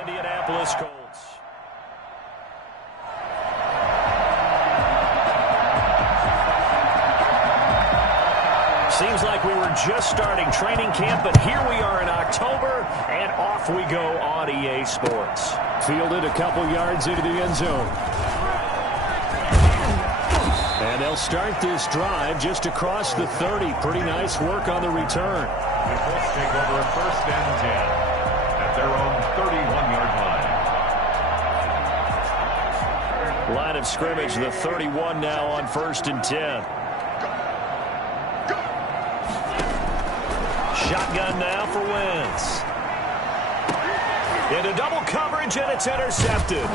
Indianapolis Colts. Seems like we were just starting training camp, but here we are in October, and off we go on EA Sports. Fielded a couple yards into the end zone. And they'll start this drive just across the 30. Pretty nice work on the return. The Colts take over a 1st and 10 at their own 31-yard line. Line of scrimmage, the 31 now on 1st and 10. Shotgun now for Wentz. Into double coverage, and it's intercepted.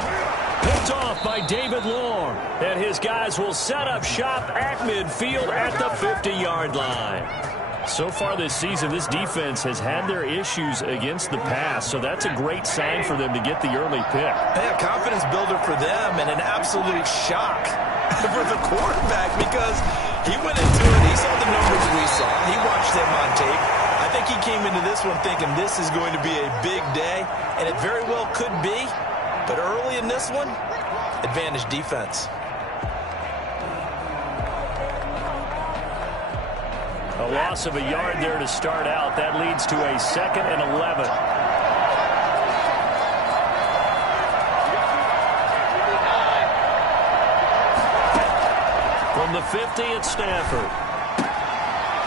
Picked off by David Long. And his guys will set up shop at midfield at the 50-yard line. So far this season, this defense has had their issues against the pass, so that's a great sign for them to get the early pick. Yeah, confidence builder for them, and an absolute shock for the quarterback because he went into it. He saw the numbers we saw. He watched them on tape. I think he came into this one thinking this is going to be a big day, and it very well could be. But early in this one, advantage defense. A loss of a yard there to start out. That leads to a 2nd and 11. From the 50, it's Stafford.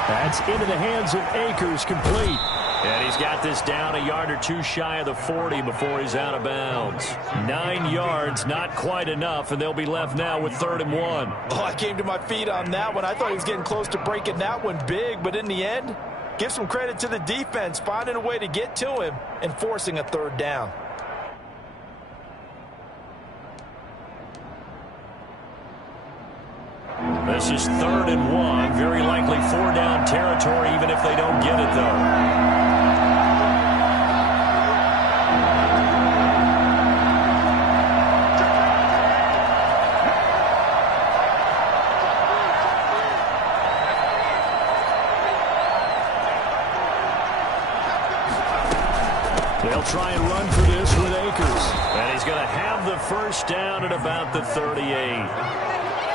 That's into the hands of Akers, complete. And he's got this down a yard or two shy of the 40 before he's out of bounds. 9 yards, not quite enough, and they'll be left now with 3rd and 1. Oh, I came to my feet on that one. I thought he was getting close to breaking that one big, but in the end, give some credit to the defense, finding a way to get to him and forcing a 3rd down. This is 3rd and 1. Very likely 4-down territory, even if they don't get it, though. They'll try and run for this with Akers. And he's going to have the 1st down at about the 38.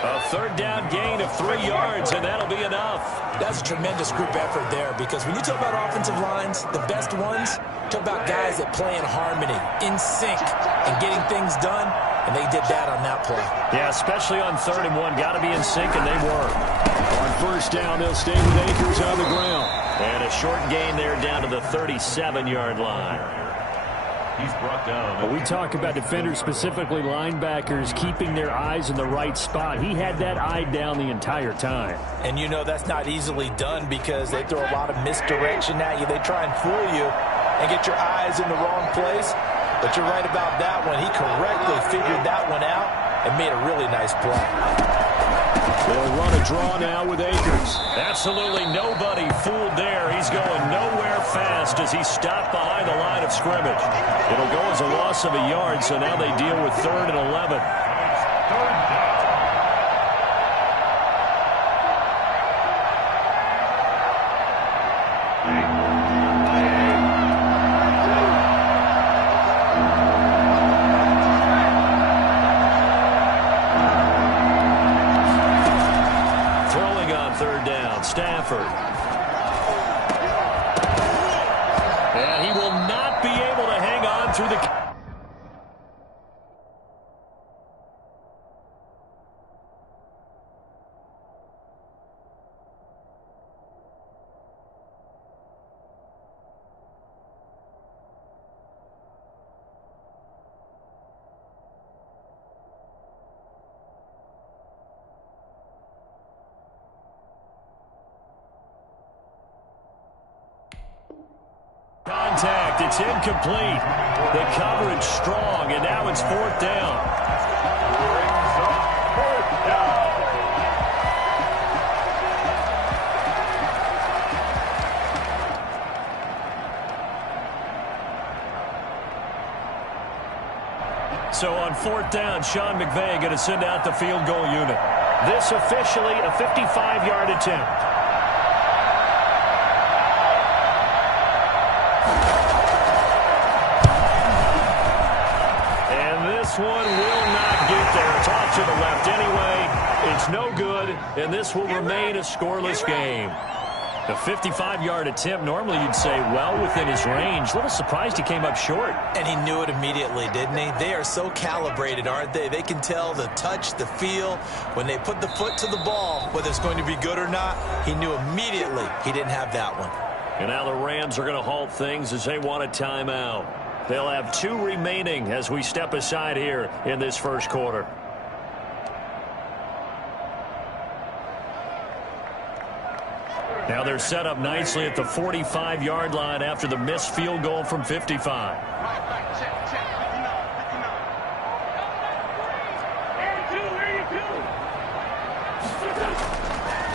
A 3rd down gain of 3 yards, and that'll be enough. That's a tremendous group effort there because when you talk about offensive lines, the best ones, talk about guys that play in harmony, in sync, and getting things done, and they did that on that play. Yeah, especially on 3rd and 1. Got to be in sync, and they were. On 1st down, they'll stay with Akers on the ground. And a short gain there down to the 37-yard line. He's brought down. But we talk about defenders, specifically linebackers, keeping their eyes in the right spot. He had that eye down the entire time. And you know that's not easily done because they throw a lot of misdirection at you. They try and fool you and get your eyes in the wrong place. But you're right about that one. He correctly figured that one out and made a really nice play. They'll run a draw now with Akers. Absolutely nobody fooled there. He's going nowhere fast as he's stopped behind the line of scrimmage. It'll go as a loss of a yard, so now they deal with 3rd and 11. Stafford. And he will not be able to hang on through the... Contact, it's incomplete. The coverage strong, and now it's 4th down. Brings up 4th down. So on 4th down, Sean McVay going to send out the field goal unit. This officially a 55-yard attempt. this one will not get there. It's off to the left anyway. It's no good, and this will remain a scoreless game. A 55-yard attempt, normally you'd say well within his range. A little surprised he came up short. And he knew it immediately, didn't he? They are so calibrated, aren't they? They can tell the touch, the feel. When they put the foot to the ball, whether it's going to be good or not, he knew immediately he didn't have that one. And now the Rams are going to halt things as they want a timeout. They'll have 2 remaining as we step aside here in this first quarter. Now they're set up nicely at the 45-yard line after the missed field goal from 55.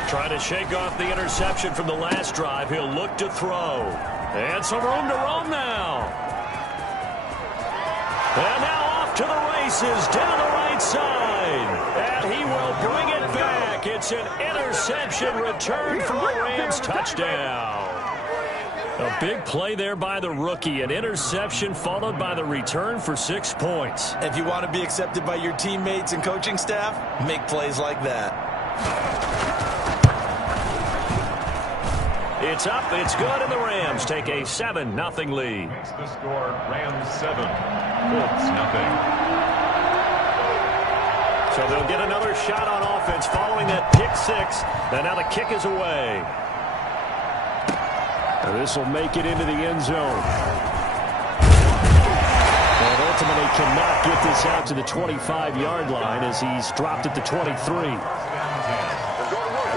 Trying to shake off the interception from the last drive. He'll look to throw. And some room to roam now. And now off to the races down the right side. And he will bring it back. It's an interception return for a Rams touchdown. A big play there by the rookie. An interception followed by the return for 6 points. If you want to be accepted by your teammates and coaching staff, make plays like that. It's up, it's good, and the Rams take a 7-0 lead. Makes the score Rams 7, Colts 0. So they'll get another shot on offense following that pick 6. And now the kick is away. This will make it into the end zone. And ultimately cannot get this out to the 25-yard line as he's dropped at the 23.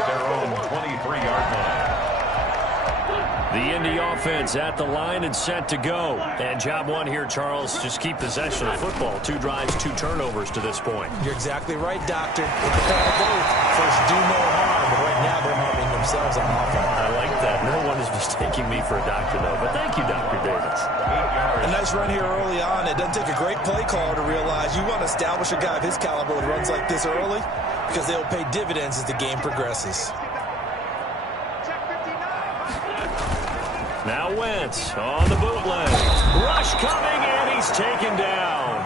Their own 23-yard line. The Indy offense at the line and set to go. And job one here, Charles, just keep possession of the football. 2 drives, 2 turnovers to this point. You're exactly right, Doctor. It's the kind of both. First, do no harm, but right now they're harming themselves on offense. I like that. No one is mistaking me for a doctor, though. But thank you, Dr. Davis. A nice run here early on. It doesn't take a great play caller to realize you want to establish a guy of his caliber with runs like this early because they'll pay dividends as the game progresses. Now Wentz on the bootleg. Rush coming, and he's taken down.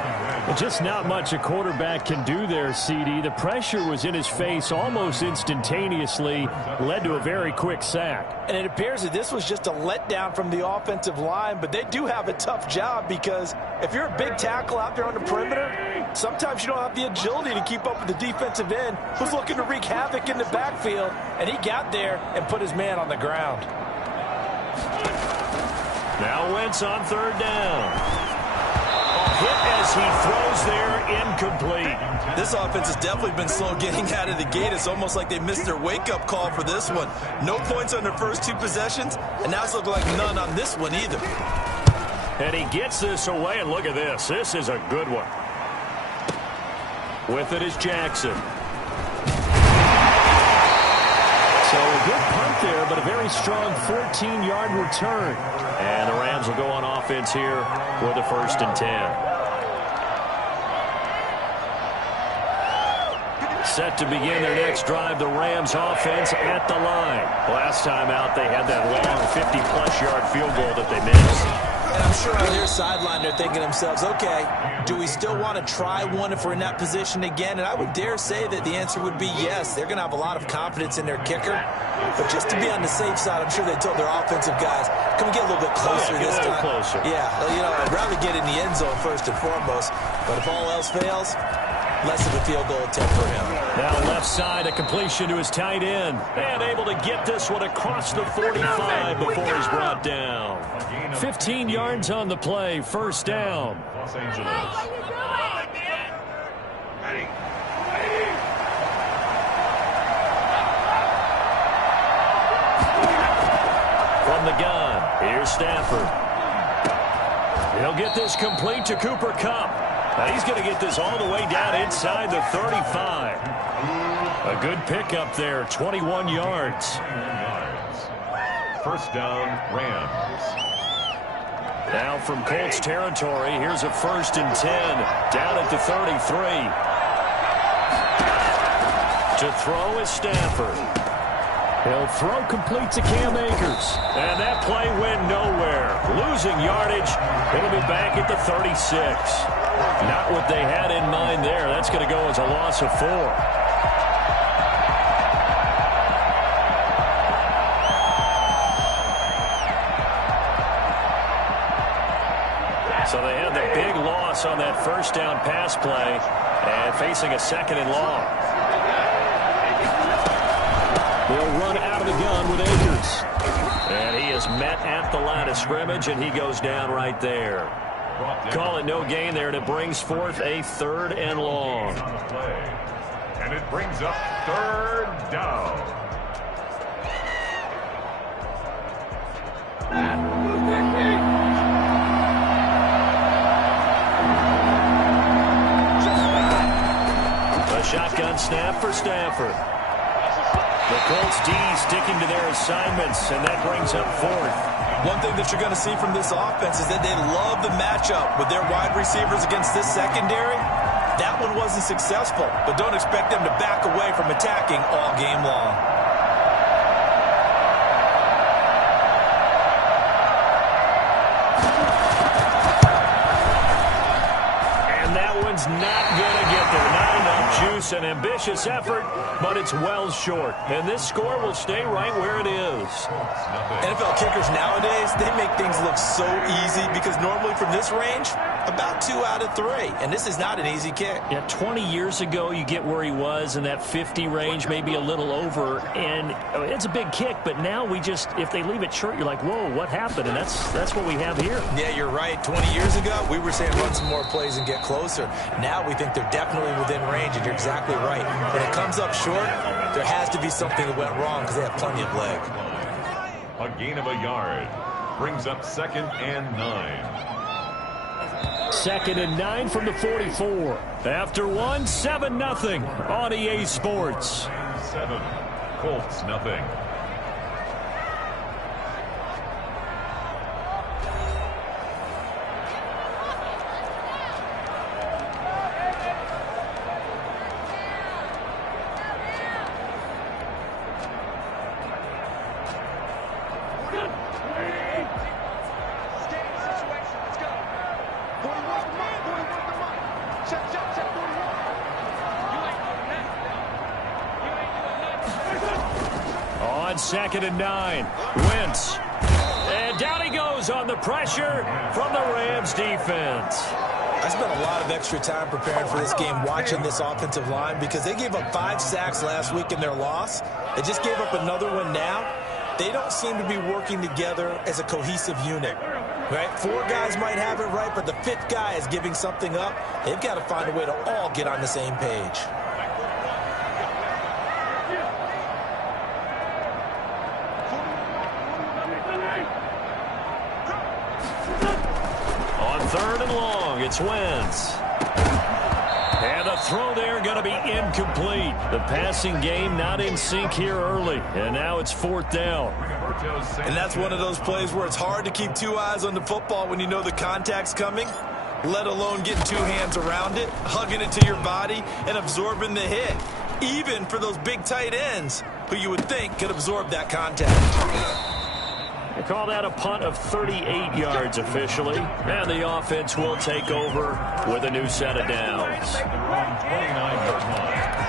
Well, just not much a quarterback can do there, CD. The pressure was in his face almost instantaneously, led to a very quick sack. And it appears that this was just a letdown from the offensive line, but they do have a tough job because if you're a big tackle out there on the perimeter, sometimes you don't have the agility to keep up with the defensive end who's looking to wreak havoc in the backfield, and he got there and put his man on the ground. Now Wentz on 3rd down. Hit as he throws there, incomplete. This offense has definitely been slow getting out of the gate. It's almost like they missed their wake-up call for this one. No points on their first 2 possessions, and now it's looking like none on this one either. And he gets this away, and look at this. This is a good one. With it is Jackson. So a good punt there, but a very strong 14-yard return. And the Rams will go on offense here with a 1st and 10. Set to begin their next drive, the Rams offense at the line. Last time out, they had that long 50-plus yard field goal that they missed. And I'm sure on their sideline they're thinking to themselves, okay, do we still want to try one if we're in that position again? And I would dare say that the answer would be yes. They're going to have a lot of confidence in their kicker. But just to be on the safe side, I'm sure they told their offensive guys, can we get a little bit closer this time? Closer. Yeah, you know, I'd rather get in the end zone first and foremost. But if all else fails, less of a field goal attempt for him. Now left side, a completion to his tight end. And able to get this one across the 45 before he's brought down. 15 yards on the play, 1st down. Los Angeles. From the gun, here's Stafford. He'll get this complete to Cooper Kupp. Now he's going to get this all the way down inside the 35. A good pickup there, 21 yards. 1st down, Rams. Now from Colts territory, here's a 1st and 10 down at the 33. To throw is Stafford. He'll throw complete to Cam Akers. And that play went nowhere. Losing yardage. It'll be back at the 36. Not what they had in mind there. That's going to go as a loss of 4. So they had the big loss on that first down pass play and facing a 2nd and long. They'll run out of the gun with Akers. And he is met at the line of scrimmage, and he goes down right there. Call it no gain there, and it brings forth a 3rd and long. And it brings up 3rd down. A shotgun snap for Stafford. The Colts D sticking to their assignments, and that brings up 4th. One thing that you're going to see from this offense is that they love the matchup with their wide receivers against this secondary. That one wasn't successful, but don't expect them to back away from attacking all game long. And that one's not going to get there. Not enough juice, an ambitious effort, but it's well short. And this score will stay right where it is. NFL kickers nowadays, they make things look so easy because normally from this range, about 2 out of 3. And this is not an easy kick. Yeah, 20 years ago, you get where he was in that 50 range, maybe a little over. And it's a big kick, but now we just, if they leave it short, you're like, whoa, what happened? And that's what we have here. Yeah, you're right. 20 years ago, we were saying run some more plays and get closer. Now we think they're definitely within range, and you're exactly right. When it comes up short, there has to be something that went wrong because they have plenty of leg. A gain of a yard brings up 2nd and 9. 2nd and 9 from the 44. After 7-0 on EA Sports. 7. Colts nothing. On 2nd and 9, Wentz. And down he goes on the pressure from the Rams defense. I spent a lot of extra time preparing for this game watching this offensive line because they gave up 5 sacks last week in their loss. They just gave up another one now. They don't seem to be working together as a cohesive unit. Right? 4 guys might have it right, but the 5th guy is giving something up. They've got to find a way to all get on the same page. On 3rd and long, it's Wentz. And the throw there going to be incomplete. The passing game not in sync here early, and now it's 4th down. And that's one of those plays where it's hard to keep 2 eyes on the football when you know the contact's coming, let alone getting 2 hands around it, hugging it to your body, and absorbing the hit. Even for those big tight ends who you would think could absorb that contact. They call that a punt of 38 yards officially. And the offense will take over with a new set of downs. 29-yard line.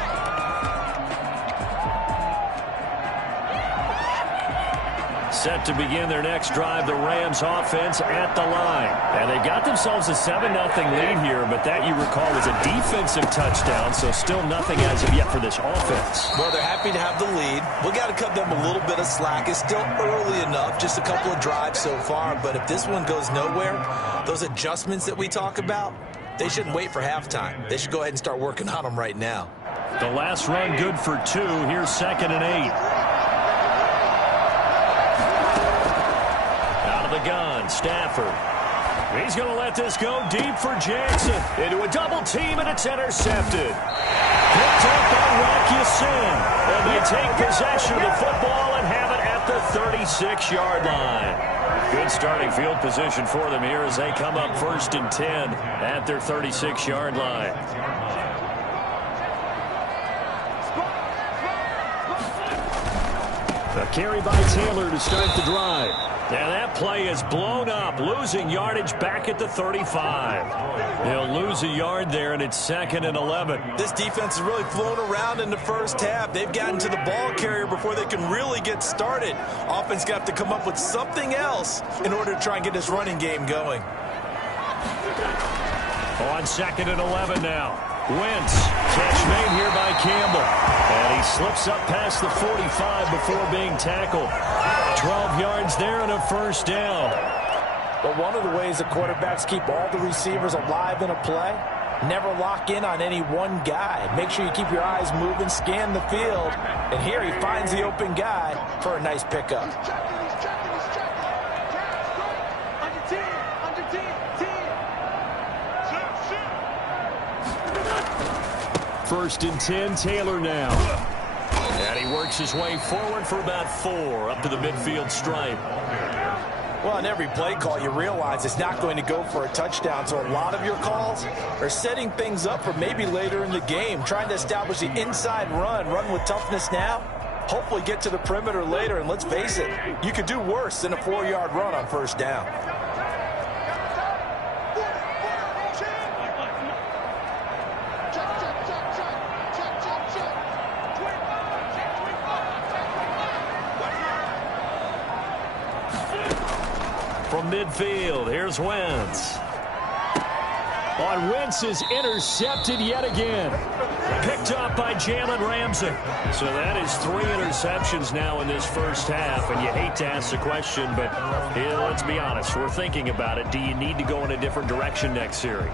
Set to begin their next drive, the Rams offense at the line. And they got themselves a 7-0 lead here, but that, you recall, was a defensive touchdown, so still nothing as of yet for this offense. Well, they're happy to have the lead. We got to cut them a little bit of slack. It's still early enough, just a couple of drives so far, but if this one goes nowhere, those adjustments that we talk about, they shouldn't wait for halftime. They should go ahead and start working on them right now. The last run good for 2. Here's 2nd and 8. The gun, Stafford. He's going to let this go deep for Jackson. Into a double team, and it's intercepted. Picked up by Rocky Sin. And they take possession of the football and have it at the 36-yard line. Good starting field position for them here as they come up 1st and 10 at their 36-yard line. A carry by Taylor to start the drive. And that play is blown up, losing yardage back at the 35. They'll lose a yard there, and it's 2nd and 11. This defense has really flown around in the first half. They've gotten to the ball carrier before they can really get started. Offense got to come up with something else in order to try and get this running game going. On 2nd and 11 now. Wentz, catch made here by Campbell. And he slips up past the 45 before being tackled. 12 yards there and a first down. But one of the ways the quarterbacks keep all the receivers alive in a play, never lock in on any one guy. Make sure you keep your eyes moving, scan the field. And here he finds the open guy for a nice pickup. First and 10, Taylor now. And he works his way forward for about 4 up to the midfield stripe. Well, in every play call, you realize it's not going to go for a touchdown. So a lot of your calls are setting things up for maybe later in the game, trying to establish the inside run with toughness now, hopefully get to the perimeter later. And let's face it, you could do worse than a 4-yard run on first down. From midfield, here's Wentz. On Wentz is intercepted yet again. Picked up by Jalen Ramsey. So that is 3 interceptions now in this first half. And you hate to ask the question, but let's be honest. We're thinking about it. Do you need to go in a different direction next series?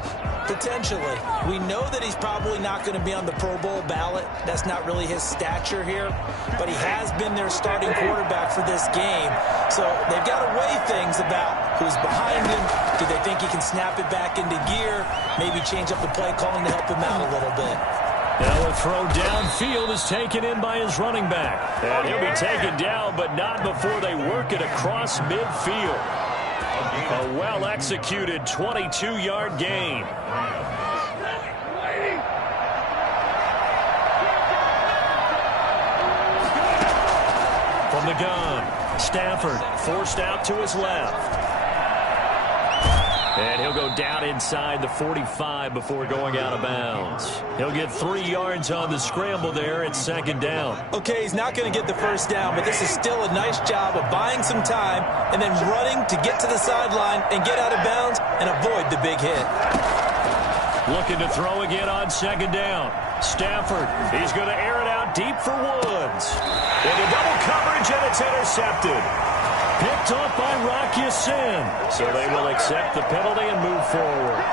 Potentially. We know that he's probably not going to be on the Pro Bowl ballot. That's not really his stature here. But he has been their starting quarterback for this game. So they've got to weigh things about who's behind him. Do they think he can snap it back into gear? Maybe change up the play calling to help him out a little bit. Now a throw downfield is taken in by his running back. And he'll be taken down, but not before they work it across midfield. A well-executed 22-yard gain. From the gun, Stafford forced out to his left. And he'll go down inside the 45 before going out of bounds. He'll get 3 yards on the scramble there at 2nd down. Okay, he's not going to get the first down, but this is still a nice job of buying some time and then running to get to the sideline and get out of bounds and avoid the big hit. Looking to throw again on 2nd down. Stafford, he's going to air it out deep for Woods. Into double coverage, and it's intercepted. Picked off by Rock Ya-Sin. So they will accept the penalty and move forward.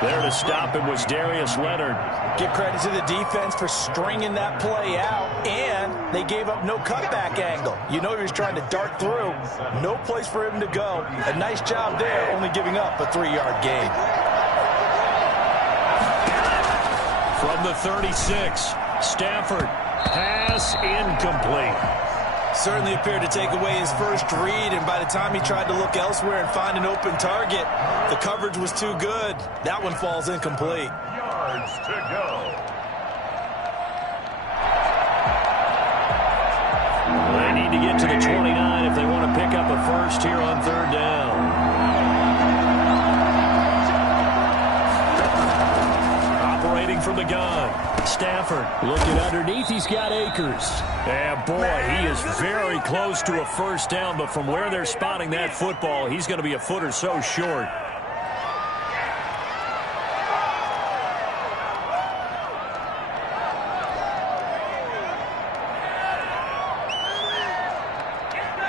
There to stop him was Darius Leonard. Give credit to the defense for stringing that play out, and they gave up no cutback angle. You know he was trying to dart through. No place for him to go. A nice job there, only giving up a 3-yard gain. From the 36, Stafford, pass incomplete. Certainly appeared to take away his first read, and by the time he tried to look elsewhere and find an open target, the coverage was too good. That one falls incomplete. Yards to go. They need to get to the 29 if they want to pick up a first here on 3rd down. Operating from the gun. Stafford looking underneath. He's got Akers. And boy, he is very close to a first down, but from where they're spotting that football, he's going to be a foot or so short.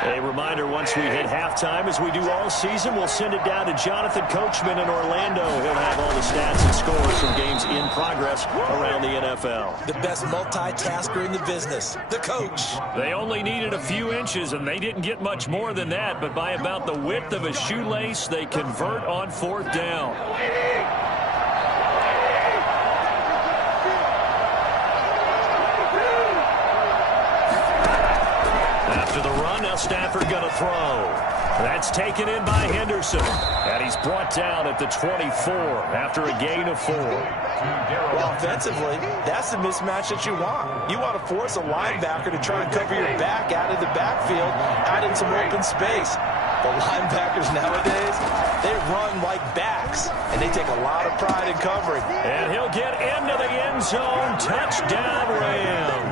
A reminder, once we hit halftime, as we do all season, we'll send it down to Jonathan Coachman in Orlando. He'll have all the stats and scores from games in progress around the NFL. The best multitasker in the business, the coach. They only needed a few inches, and they didn't get much more than that, but by about the width of a shoelace, they convert on 4th down. After the run, now Stafford going to throw. That's taken in by Henderson. And he's brought down at the 24 after a gain of 4. Well, offensively, that's the mismatch that you want. You want to force a linebacker to try and cover your back out of the backfield, out in some open space. The linebackers nowadays, they run like backs, and they take a lot of pride in covering. And he'll get into the end zone. Touchdown, Rams.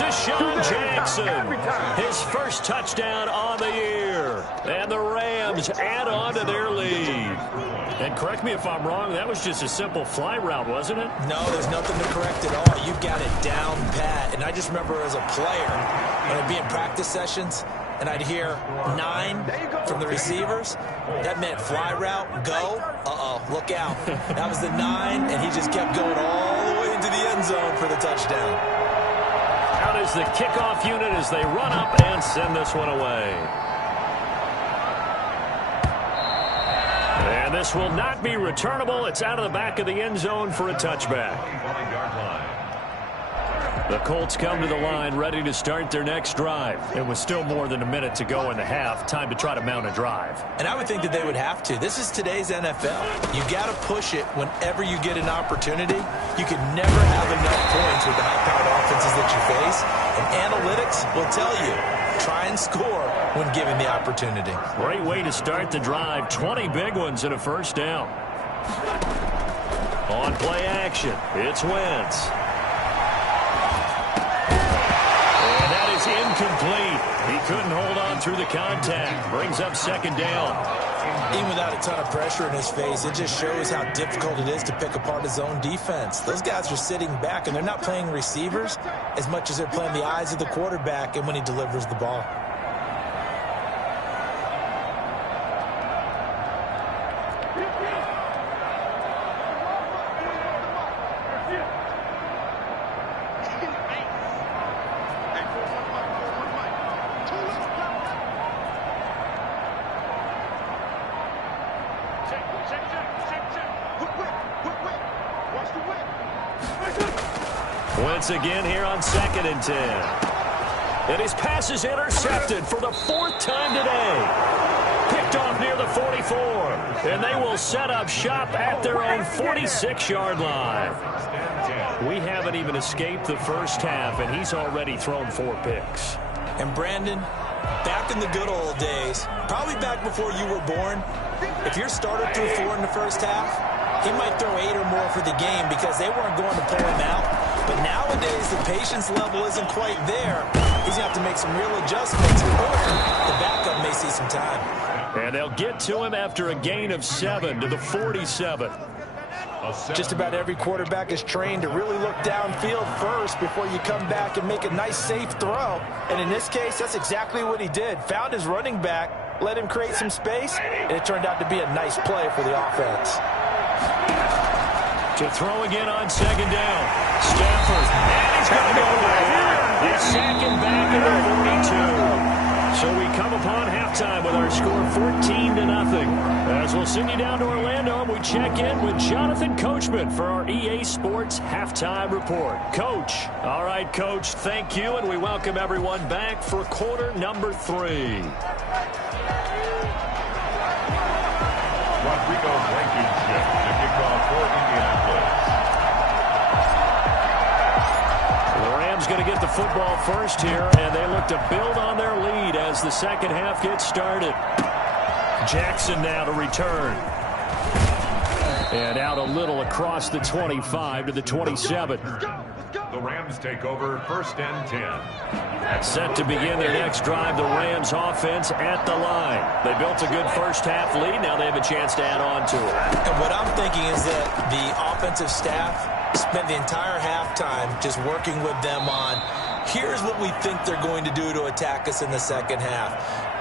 Deshaun Jackson, his first touchdown on the year. And the Rams add on to their lead. And correct me if I'm wrong, that was just a simple fly route, wasn't it? No, there's nothing to correct at all. You got it down pat. And I just remember as a player, when I'd be in practice sessions, and I'd hear 9 from the receivers, that meant fly route, go, look out. That was the 9, and he just kept going all the way into the end zone for the touchdown. Out is the kickoff unit as they run up and send this one away. And this will not be returnable. It's out of the back of the end zone for a touchback. The Colts come to the line ready to start their next drive. It was still more than a minute to go in the half. Time to try to mount a drive. And I would think that they would have to. This is today's NFL. You got to push it whenever you get an opportunity. You can never have enough points with the high-powered offenses that you face. And analytics will tell you, try and score when given the opportunity. Great way to start the drive. 20 big ones and a first down. On play action, it's Wentz. Incomplete. He couldn't hold on through the contact. Brings up 2nd down. Even without a ton of pressure in his face, it just shows how difficult it is to pick apart his own defense. Those guys are sitting back, and they're not playing receivers as much as they're playing the eyes of the quarterback and when he delivers the ball. Once again here on 2nd and 10. And his pass is intercepted for the 4th time today. Picked off near the 44. And they will set up shop at their own 46-yard line. We haven't even escaped the first half, and he's already thrown 4 picks. And Brandon, back in the good old days, probably back before you were born, if your starter threw 4 in the first half, he might throw 8 or more for the game because they weren't going to pull him out. But nowadays, the patience level isn't quite there. He's going to have to make some real adjustments, or the backup may see some time. And they'll get to him after a gain of 7 to the 47. Just about every quarterback is trained to really look downfield first before you come back and make a nice, safe throw. And in this case, that's exactly what he did. Found his running back, let him create some space, and it turned out to be a nice play for the offense. To throw again on 2nd down. Stafford, and he's going to go there. They sack him back at the 42. So we come upon halftime with our score 14-0. As we'll send you down to Orlando, and we check in with Jonathan Coachman for our EA Sports Halftime Report. Coach. All right, Coach, thank you, and we welcome everyone back for quarter number 3. Rodrigo Blankenship to kick off for Indianapolis. The Rams going to get the football first here, and they look to build on their lead as the second half gets started. Jackson now to return. And out a little across the 25 to the 27. The Rams take over 1st and 10. Set to begin their next drive, the Rams offense at the line. They built a good first half lead. Now they have a chance to add on to it. And what I'm thinking is that the offensive staff spent the entire halftime just working with them on Here's what we think they're going to do to attack us in the second half.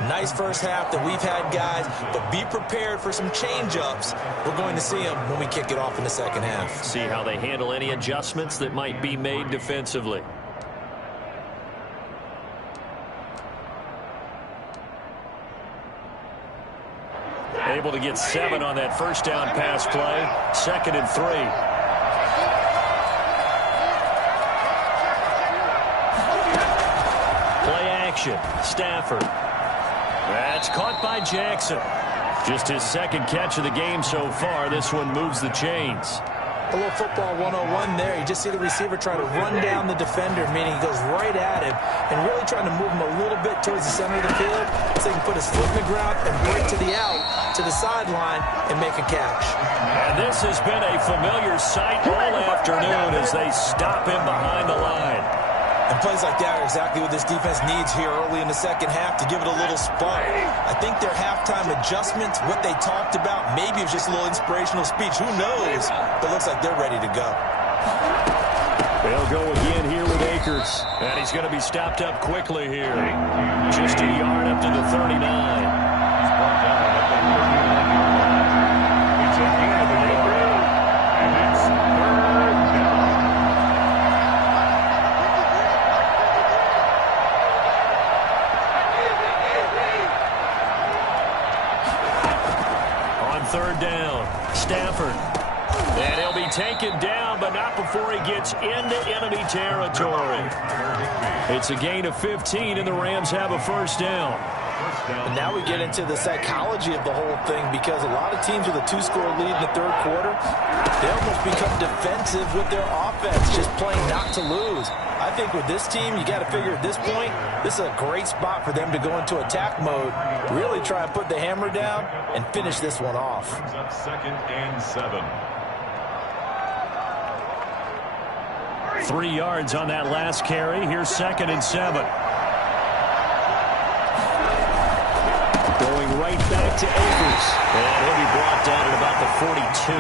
Nice first half that we've had, guys, but be prepared for some change-ups. We're going to see them when we kick it off in the second half. See how they handle any adjustments that might be made defensively. Able to get 7 on that first down pass play. 2nd and 3. Play action. Stafford. That's caught by Jackson. Just his 2nd catch of the game so far. This one moves the chains. A little football 101 there. You just see the receiver try to run down the defender, meaning he goes right at him and really trying to move him a little bit towards the center of the field so he can put his foot in the ground and break to the out, to the sideline, and make a catch. And this has been a familiar sight all afternoon as they stop him behind the line. And plays like that are exactly what this defense needs here early in the second half to give it a little spark. I think their halftime adjustments, what they talked about, maybe it was just a little inspirational speech. Who knows? But it looks like they're ready to go. They'll go again here with Akers. And he's going to be stopped up quickly here. Just a yard up to the 39. It's a gain of a yard, and it's 3rd down. On 3rd down, Stafford. And he'll be taken down, but not before he gets into enemy territory. It's a gain of 15, and the Rams have a first down. And now we get into the psychology of the whole thing, because a lot of teams with a 2-score lead in the 3rd quarter, they almost become defensive with their offense, just playing not to lose. I think with this team, you got to figure at this point, this is a great spot for them to go into attack mode, really try and put the hammer down and finish this one off. Brings up 2nd and 7. 3 yards on that last carry. Here's 2nd and 7. Going right back to Akers. And he'll be brought down at about the 42.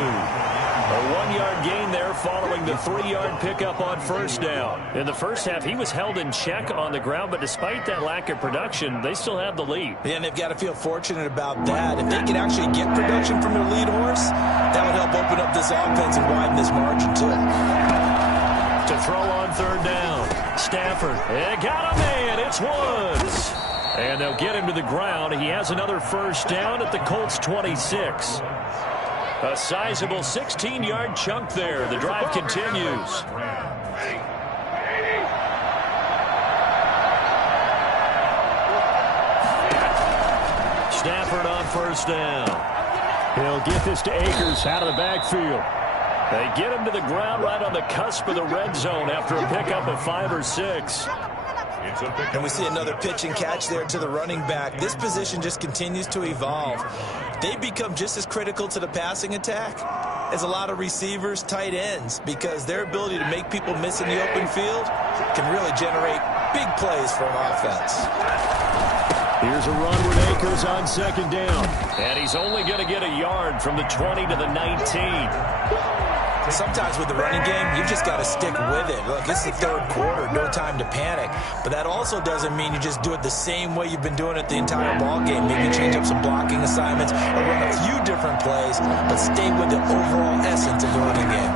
A 1-yard gain there following the 3-yard pickup on first down. In the first half, he was held in check on the ground, but despite that lack of production, they still have the lead. Yeah, and they've got to feel fortunate about that. If they can actually get production from their lead horse, that would help open up this offense and widen this margin too. To throw on 3rd down, Stafford. It got a man. It's Woods. And they'll get him to the ground. He has another first down at the Colts 26. A sizable 16-yard chunk there. The drive continues. Stafford on first down. He'll get this to Akers out of the backfield. They get him to the ground right on the cusp of the red zone after a pickup of 5 or 6. And we see another pitch and catch there to the running back. This position just continues to evolve. They become just as critical to the passing attack as a lot of receivers, tight ends, because their ability to make people miss in the open field can really generate big plays for an offense. Here's a run with Akers on 2nd down. And he's only going to get a yard from the 20 to the 19. Sometimes with the running game, you've just got to stick with it. Look, it's the 3rd quarter, no time to panic. But that also doesn't mean you just do it the same way you've been doing it the entire ball game. Maybe change up some blocking assignments or run a few different plays, but stay with the overall essence of the running game.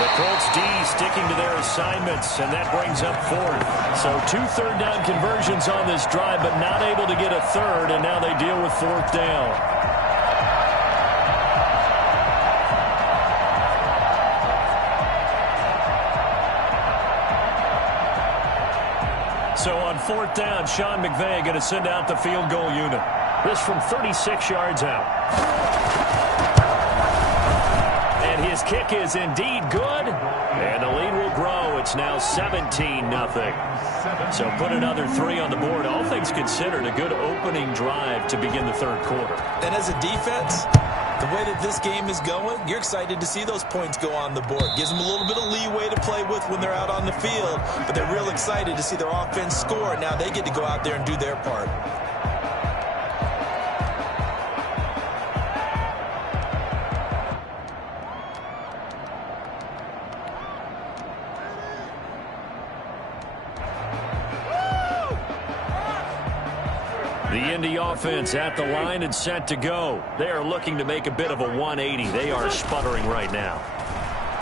The Colts D sticking to their assignments, and that brings up 4th. So 2 third-down conversions on this drive, but not able to get a 3rd, and now they deal with 4th down. So on 4th down, Sean McVay going to send out the field goal unit. This from 36 yards out. And his kick is indeed good. And the lead will grow. It's now 17-0. So put another 3 on the board. All things considered, a good opening drive to begin the 3rd quarter. And as a defense, the way that this game is going, you're excited to see those points go on the board. Gives them a little bit of leeway to play with when they're out on the field, but they're real excited to see their offense score. Now they get to go out there and do their part. The Indy offense at the line and set to go. They are looking to make a bit of a 180. They are sputtering right now.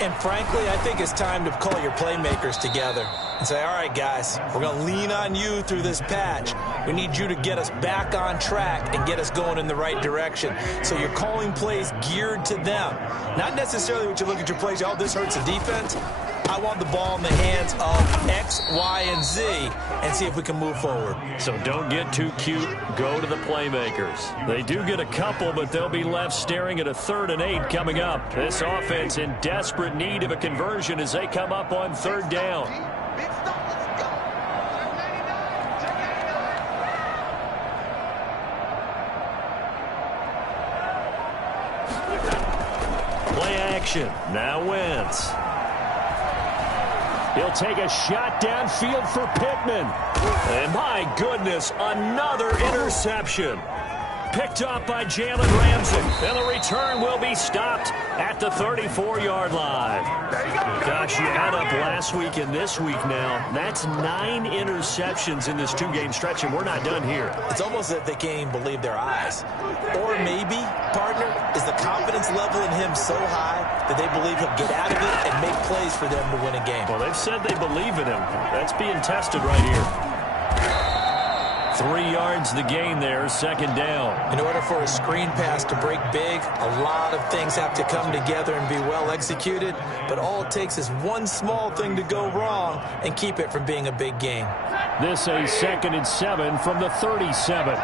And frankly, I think it's time to call your playmakers together and say, all right, guys, we're going to lean on you through this patch. We need you to get us back on track and get us going in the right direction. So you're calling plays geared to them. Not necessarily what you look at your plays, oh, this hurts the defense. I want the ball in the hands of X, Y, and Z and see if we can move forward. So don't get too cute. Go to the playmakers. They do get a couple, but they'll be left staring at a 3rd and 8 coming up. This offense in desperate need of a conversion as they come up on 3rd down. Play action. Now Wentz. He'll take a shot downfield for Pittman. And my goodness, another interception. Picked up by Jalen Ramsey. And the return will be stopped at the 34-yard line. Gosh, you add up last week and this week now. That's 9 interceptions in this 2-game stretch, and we're not done here. It's almost as if they can't even believe their eyes. Or maybe, partner, is the confidence level in him so high that they believe he'll get out of it and make plays for them to win a game. Well, they've said they believe in him. That's being tested right here. 3 yards the gain there, 2nd down. In order for a screen pass to break big, a lot of things have to come together and be well executed, but all it takes is one small thing to go wrong and keep it from being a big gain. This a 2nd and 7 from the 37.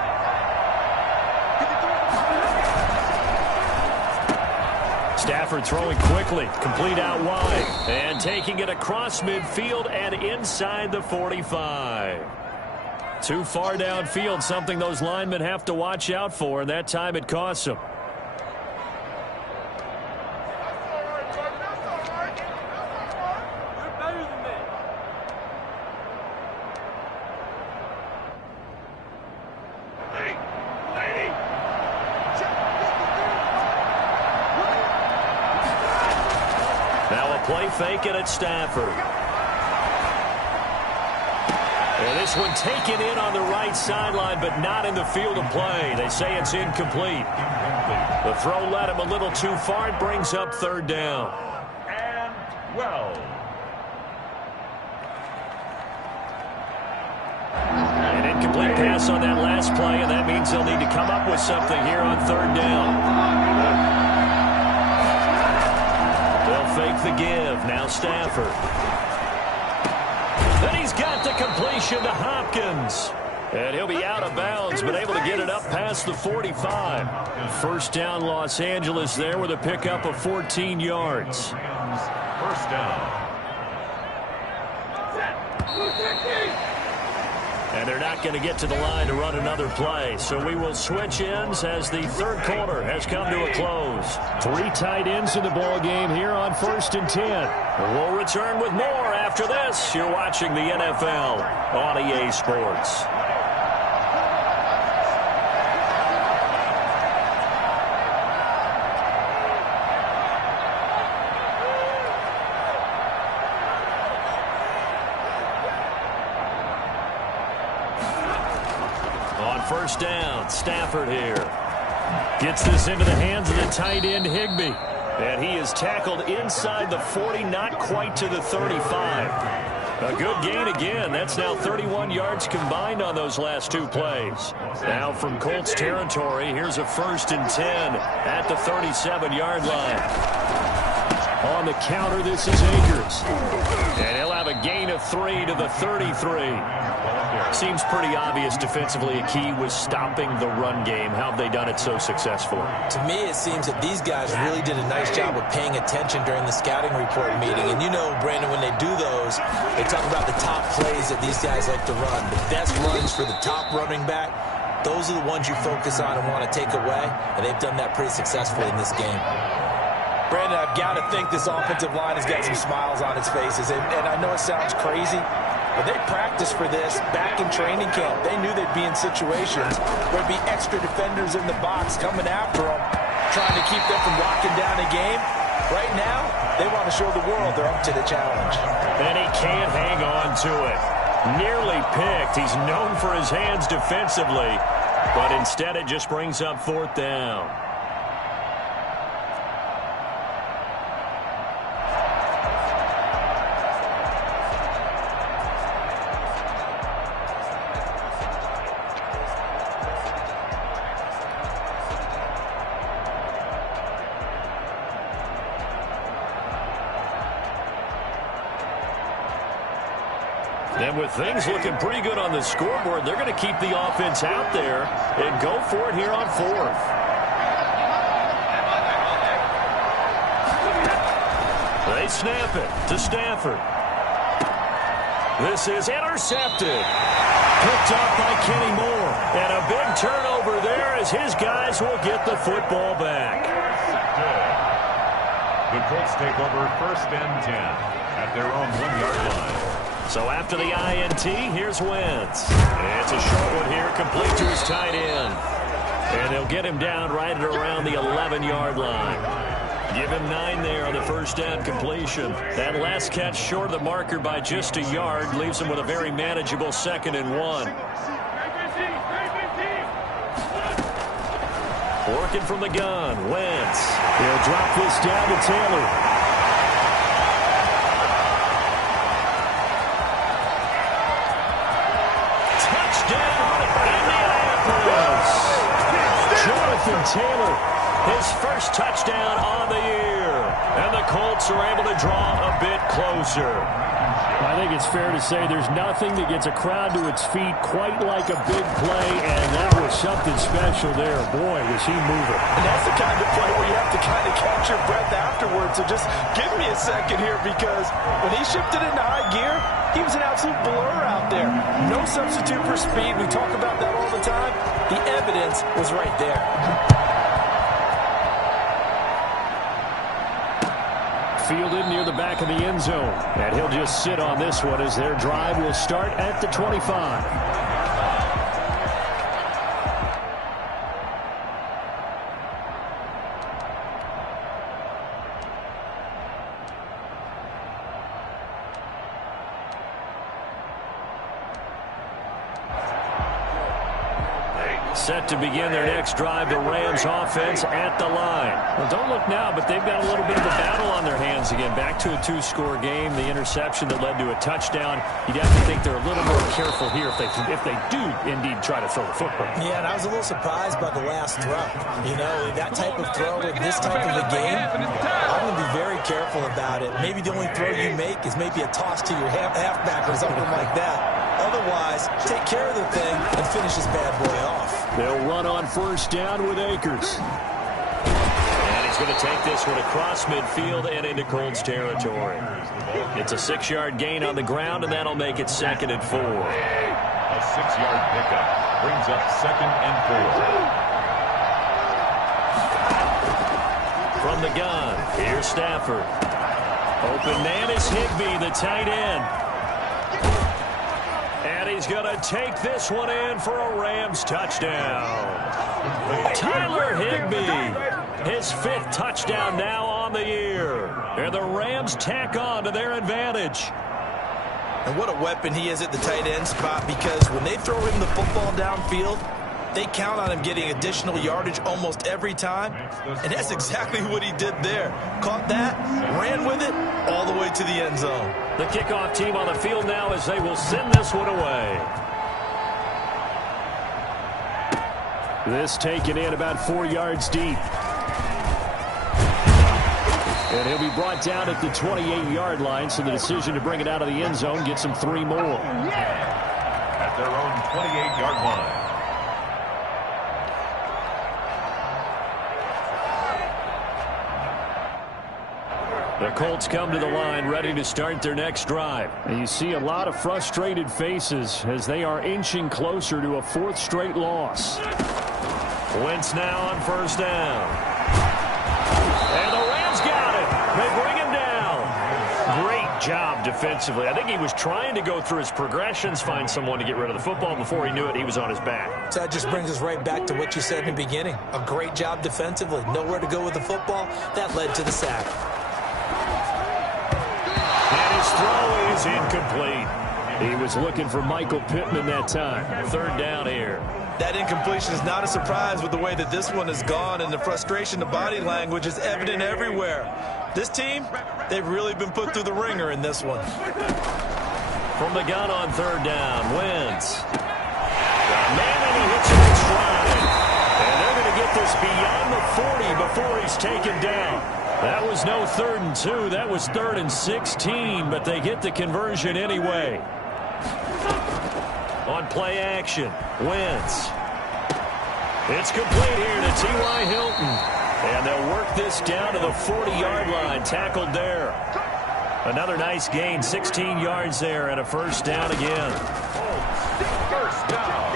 Stafford throwing quickly, complete out wide, and taking it across midfield and inside the 45. Too far downfield, something those linemen have to watch out for, and that time it costs them. Now a play fake it at Stafford. And this one taken in on the right sideline, but not in the field of play. They say it's incomplete. The throw led him a little too far. It brings up 3rd down. And 12. An incomplete pass on that last play, and that means they'll need to come up with something here on 3rd down. They'll fake the give. Now Stafford. Then he's got the completion to Hopkins. And he'll be out of bounds, but able to get it up past the 45. 1st down Los Angeles there with a pickup of 14 yards. 1st down. And they're not going to get to the line to run another play. So we will switch ends as the 3rd quarter has come to a close. 3 tight ends in the ball game here on 1st and 10. We'll return with more after this. You're watching the NFL on EA Sports. On 1st down, Stafford here. Gets this into the hands of the tight end, Higbee. And he is tackled inside the 40, not quite to the 35. A good gain again. That's now 31 yards combined on those last 2 plays. Now from Colts territory, here's a 1st and 10 at the 37-yard line. On the counter, this is Akers. And he'll have a gain of 3 to the 33. Seems pretty obvious defensively a key was stopping the run game. How have they done it so successfully? To me, it seems that these guys really did a nice job of paying attention during the scouting report meeting. And you know, Brandon, when they do those, they talk about the top plays that these guys like to run. The best runs for the top running back, those are the ones you focus on and want to take away. And they've done that pretty successfully in this game. Brandon, I've got to think this offensive line has got some smiles on its faces. And I know it sounds crazy, but they practiced for this back in training camp. They knew they'd be in situations where there'd be extra defenders in the box coming after them, trying to keep them from locking down a game. Right now, they want to show the world they're up to the challenge. And he can't hang on to it. Nearly picked. He's known for his hands defensively. But instead it just brings up 4th down. And with things looking pretty good on the scoreboard, they're going to keep the offense out there and go for it here on 4th. They snap it to Stafford. This is intercepted. Picked off by Kenny Moore. And a big turnover there as his guys will get the football back. The Colts take over 1st and 10 at their own 1-yard line. So after the INT, here's Wentz. It's a short one here, complete to his tight end. And they'll get him down right at around the 11-yard line. Give him 9 there on the 1st down completion. That last catch short of the marker by just a yard leaves him with a very manageable 2nd and 1. Working from the gun, Wentz. He'll drop this down to Taylor. Taylor, his first touchdown on the year. And the Colts are able to draw a bit closer. I think it's fair to say there's nothing that gets a crowd to its feet quite like a big play, and that was something special there. Boy, was he moving. And that's the kind of play where you have to kind of catch your breath afterwards. So just give me a second here, because when he shifted into high gear, he was an absolute blur out there. No substitute for speed. We talk about that all the time. The evidence was right there. Fielded near the back of the end zone. And he'll just sit on this one as their drive will start at the 25. Set to begin their next drive, the Rams offense at the line. Well, don't look now, but they've got a little bit of a battle on their hands again. Back to a 2-score game, the interception that led to a touchdown. You'd have to think they're a little more careful here if they do indeed try to throw the football. Yeah, and I was a little surprised by the last throw. You know, that type of throw in this type of a game, I'm going to be very careful about it. Maybe the only throw you make is maybe a toss to your halfback or something like that. Otherwise, take care of the thing and finish this bad boy off. They'll run on 1st down with Akers. And he's going to take this one across midfield and into Colts territory. It's a 6-yard gain on the ground, and that'll make it 2nd and 4. A 6-yard pickup brings up 2nd and 4. From the gun, here's Stafford. Open man is Higbee, the tight end. And he's going to take this one in for a Rams touchdown. Tyler Higbee, his 5th touchdown now on the year. And the Rams tack on to their advantage. And what a weapon he is at the tight end spot, because when they throw him the football downfield, they count on him getting additional yardage almost every time. And that's exactly what he did there. Caught that, ran with it, all the way to the end zone. The kickoff team on the field now as they will send this one away. This taken in about 4 yards deep. And he'll be brought down at the 28-yard line, so the decision to bring it out of the end zone gets him 3 more. At their own 28-yard line. The Colts come to the line ready to start their next drive. And you see a lot of frustrated faces as they are inching closer to a 4th straight loss. Wentz now on 1st down. And the Rams got it. They bring him down. Great job defensively. I think he was trying to go through his progressions, find someone to get rid of the football. Before he knew it, he was on his back. So that just brings us right back to what you said in the beginning. A great job defensively. Nowhere to go with the football. That led to the sack. And his throw is incomplete. He was looking for Michael Pittman that time. 3rd down here. That incompletion is not a surprise with the way that this one has gone, and the frustration, the body language is evident everywhere. This team, they've really been put through the ringer in this one. From the gun on third down, Wentz. Man, and he hits it in stride. And they're going to get this beyond the 40 before he's taken down. That was no 3rd and 2. That was 3rd and 16, but they get the conversion anyway. On play action, Wentz. It's complete here to T.Y. Hilton. And they'll work this down to the 40-yard line, tackled there. Another nice gain, 16 yards there, and a first down again. First down.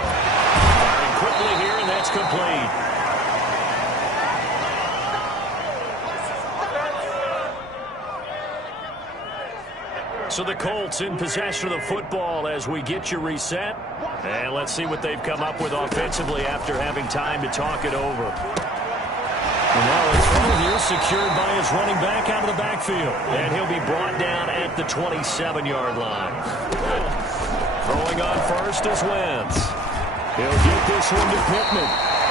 Firing quickly here, and that's complete. So the Colts in possession of the football as we get you reset. And let's see what they've come up with offensively after having time to talk it over. And now it's thrown here, secured by his running back out of the backfield. And he'll be brought down at the 27-yard line. Throwing on first is Wentz. He'll get this one to Pittman.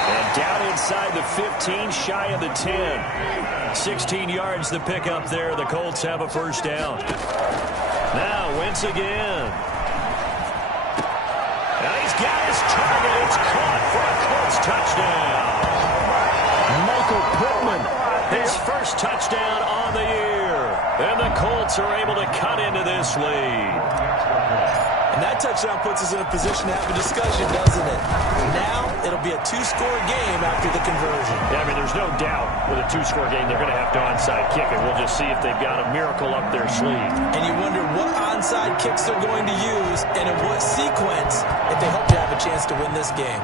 And down inside the 15, shy of the 10. 16 yards the pickup there. The Colts have a first down. Now Wentz again. Now he's got his target. It's caught for a Colts touchdown. Michael Pittman, his first touchdown on the year. And the Colts are able to cut into this lead. And that touchdown puts us in a position to have a discussion, doesn't it? Now it'll be a 2-score game after the conversion. Yeah, I mean, there's no doubt with a 2-score game they're going to have to onside kick it. We'll just see if they've got a miracle up their sleeve. And you wonder what onside kicks they're going to use and in what sequence if they hope to have a chance to win this game.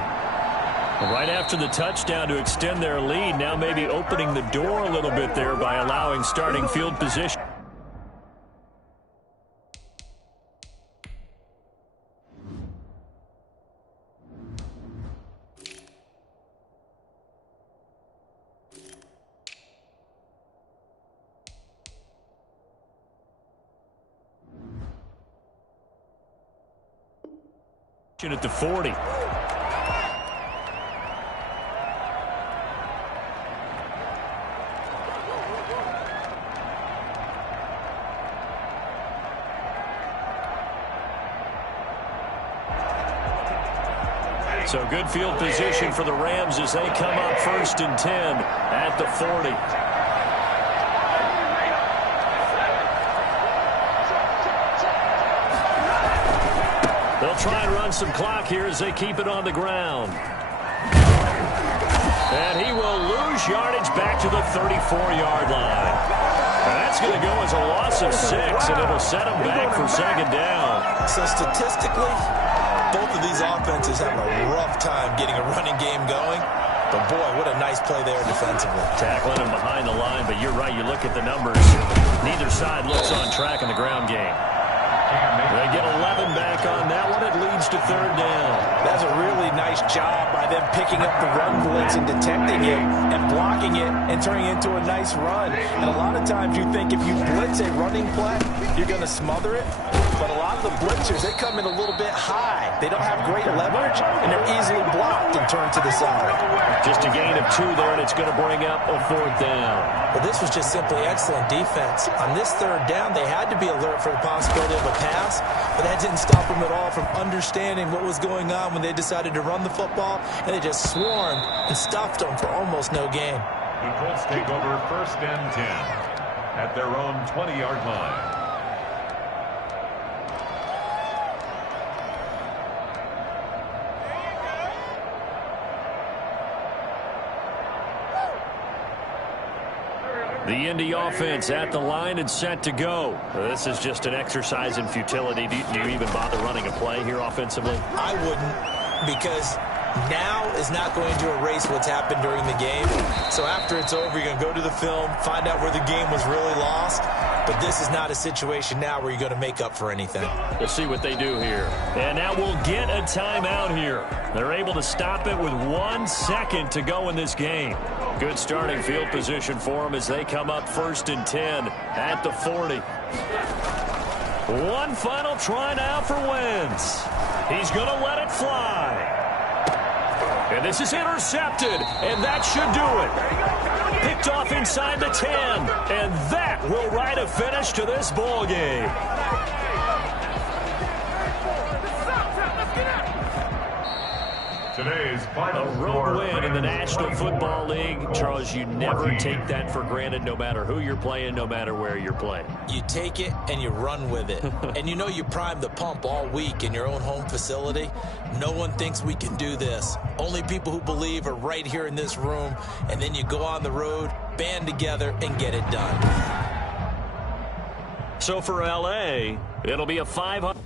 Right after the touchdown to extend their lead, now maybe opening the door a little bit there by allowing starting field position. At the 40. So good field position for the Rams as they come up 1st and 10 at the 40. They'll try and run some clock here as they keep it on the ground. And he will lose yardage back to the 34-yard line. And that's going to go as a loss of 6, and it'll set him back for 2nd down. So statistically, both of these offenses have a rough time getting a running game going. But, boy, what a nice play there defensively. Tackling him behind the line, but you're right. You look at the numbers. Neither side looks on track in the ground game. They get 11 back on that one. It leads to 3rd down. That's a really nice job by them picking up the run blitz and detecting it and blocking it and turning it into a nice run. And a lot of times you think if you blitz a running play, you're going to smother it. But a lot of the blitzers, they come in a little bit high. They don't have great leverage, and they're easily blocked and turned to the side. Just a gain of 2 there, and it's going to bring up a 4th down. Well, this was just simply excellent defense. On this 3rd down, they had to be alert for the possibility of a pass, but that didn't stop them at all from understanding what was going on when they decided to run the football, and they just swarmed and stuffed them for almost no gain. The Colts take over 1st and 10 at their own 20-yard line. The Indy offense at the line and set to go. This is just an exercise in futility. Do you even bother running a play here offensively? I wouldn't, because now is not going to erase what's happened during the game. So after it's over, you're going to go to the film, find out where the game was really lost. But this is not a situation now where you're going to make up for anything. We'll see what they do here. And now we'll get a timeout here. They're able to stop it with 1 second to go in this game. Good starting field position for them as they come up 1st and 10 at the 40. One final try now for Wentz. He's going to let it fly. And this is intercepted, and that should do it. Picked off inside the 10, and that will write a finish to this ball game. Today's final A road win in the National Football League. Charles, you never take that for granted no matter who you're playing, no matter where you're playing. You take it and you run with it. And you know you primed the pump all week in your own home facility. No one thinks we can do this. Only people who believe are right here in this room. And then you go on the road, band together, and get it done. So for L.A., it'll be a 500.